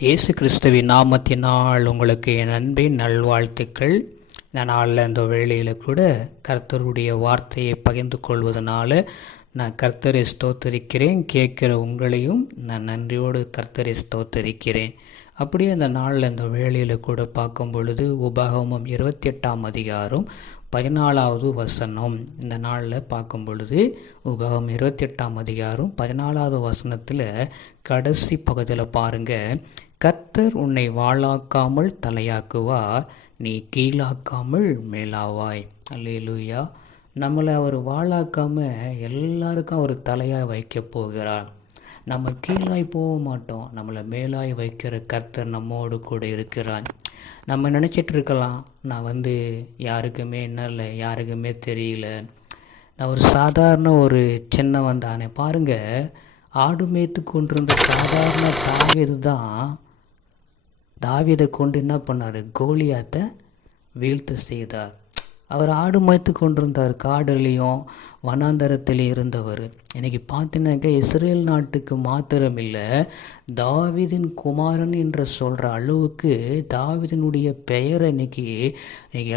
இயேசு கிறிஸ்துவின் நாமத்தினால் உங்களுக்கு என் அன்பின் நல்வாழ்த்துக்கள். இந்த நாளில் இந்த வேளையில் கூட கர்த்தருடைய வார்த்தையை பகிர்ந்து கொள்வதனால நான் கர்த்தரை ஸ்தோத்தரிக்கிறேன். கேட்குற உங்களையும் நான் நன்றியோடு கர்த்தரை ஸ்தோத்தரிக்கிறேன். அப்படியே இந்த நாளில் இந்த வேளையில் கூட பார்க்கும் பொழுது உபாகமம் 28ஆம் அதிகாரம் 14வது வசனம். இந்த நாளில் பார்க்கும் பொழுது உபாகமம் 28ஆம் அதிகாரம் 14வது வசனத்தில் கடைசி பகுதியில் பாருங்கள், கர்த்தர் உன்னை வாளாக்காமல் தலையாக்குவார், நீ கீழாக்காமல் மேலாவாய். அல்லேலூயா. நம்மளை அவர் வாளாக்காமல் எல்லாருக்கும் அவர் தலையாக வைக்க போகிறார். நம்ம கீழாய் போக மாட்டோம், நம்மளை மேலாய் வைக்கிற கர்த்தர் நம்மோடு கூட இருக்கிறார். நம்ம நினச்சிட்டு இருக்கலாம், நான் யாருக்குமே என்ன இல்லை, யாருக்குமே தெரியல, நான் ஒரு சாதாரண ஒரு சின்னவன் தானே. பாருங்கள், ஆடு மேய்த்து கொண்டிருந்த சாதாரண தாவீதை கொண்டு என்ன பண்ணார்? கோலியாத்தை வீழ்த்து செய்தார். அவர் ஆடு மேய்த்து கொண்டிருந்தார், காடுலேயும் வனாந்தரத்திலையும் இருந்தவர். இன்றைக்கி பார்த்தீங்கன்னாக்கா இஸ்ரேல் நாட்டுக்கு மாத்திரம் இல்லை, தாவீதின் குமாரன் என்று சொல்கிற அளவுக்கு தாவீதினுடைய பெயரை இன்னைக்கு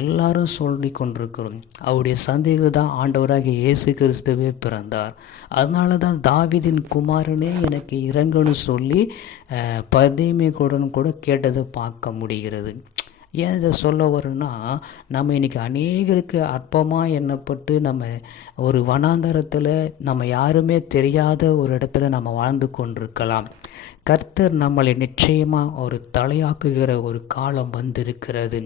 எல்லாரும் சொல்லி கொண்டிருக்கிறோம். அவருடைய சந்தேகம் தான் ஆண்டவராக இயேசு கிறிஸ்துவே பிறந்தார். அதனால தான் தாவீதின் குமாரனே எனக்கு இறங்கன்னு சொல்லி பதைமை கூட கேட்டதை பார்க்க முடிகிறது. ஏன் இதை சொல்ல வரும்னா, நம்ம இன்றைக்கி அநேகருக்கு அற்பமாக எண்ணப்பட்டு நம்ம ஒரு வனாந்தரத்தில் நம்ம யாருமே தெரியாத ஒரு இடத்துல நம்ம வாழ்ந்து கொண்டிருக்கலாம். கர்த்தர் நம்மளை நிச்சயமாக ஒரு தலையாக்குகிற ஒரு காலம் வந்திருக்கிறது.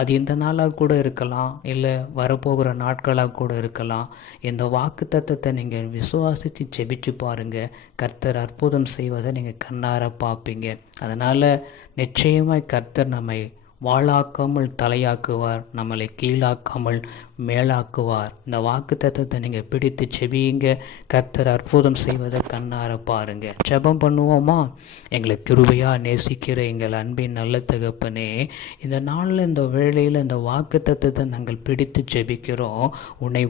அது இந்த நாளாக கூட இருக்கலாம், இல்லை வரப்போகிற நாட்களாக கூட இருக்கலாம். இந்த வாக்கு தத்தத்தை நீங்கள் விசுவாசித்து ஜெபிச்சு பாருங்கள், கர்த்தர் அற்புதம் செய்வதை நீங்கள் கண்ணார பார்ப்பீங்க. அதனால் நிச்சயமாக கர்த்தர் நம்மை வாளாக்காமல் தலையாக்குவார், நம்மளை கீழாக்காமல் மேலாக்குவார். இந்த வாக்கு தத்தத்தை நீங்கள் பிடித்து செபியுங்க, கர்த்தர் அற்புதம் செய்வதை கண்ணார பாருங்க. ஜெபம் பண்ணுவோமா? எங்களை கிருபையாக நேசிக்கிற எங்கள் அன்பின் நல்ல தகப்பனே, இந்த நாளில் இந்த வேளையில் இந்த வாக்கு தத்தத்தை நாங்கள் பிடித்து ஜெபிக்கிறோம். உன்னை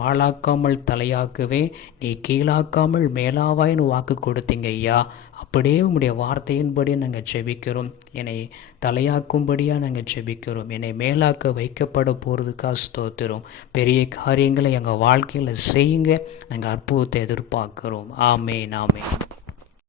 வாளாக்காமல் தலையாக்குவே, நீ கீழாக்காமல் மேலாவாய்னு வாக்கு கொடுத்தீங்க ஐயா. அப்படியே உங்களுடைய வார்த்தையின்படி நாங்கள் ஜெபிக்கிறோம். என்னை தலையாக்கும்படியாக நாங்கள் ஜெபிக்கிறோம். என்னை மேலாக்க வைக்கப்பட போகிறதுக்காக ஸ்தோத்திரம். பெரிய காரியங்களை எங்கள் வாழ்க்கையில் செய்யுங்க. நாங்கள் அற்புதத்தை எதிர்பார்க்கிறோம். ஆமென், ஆமென்.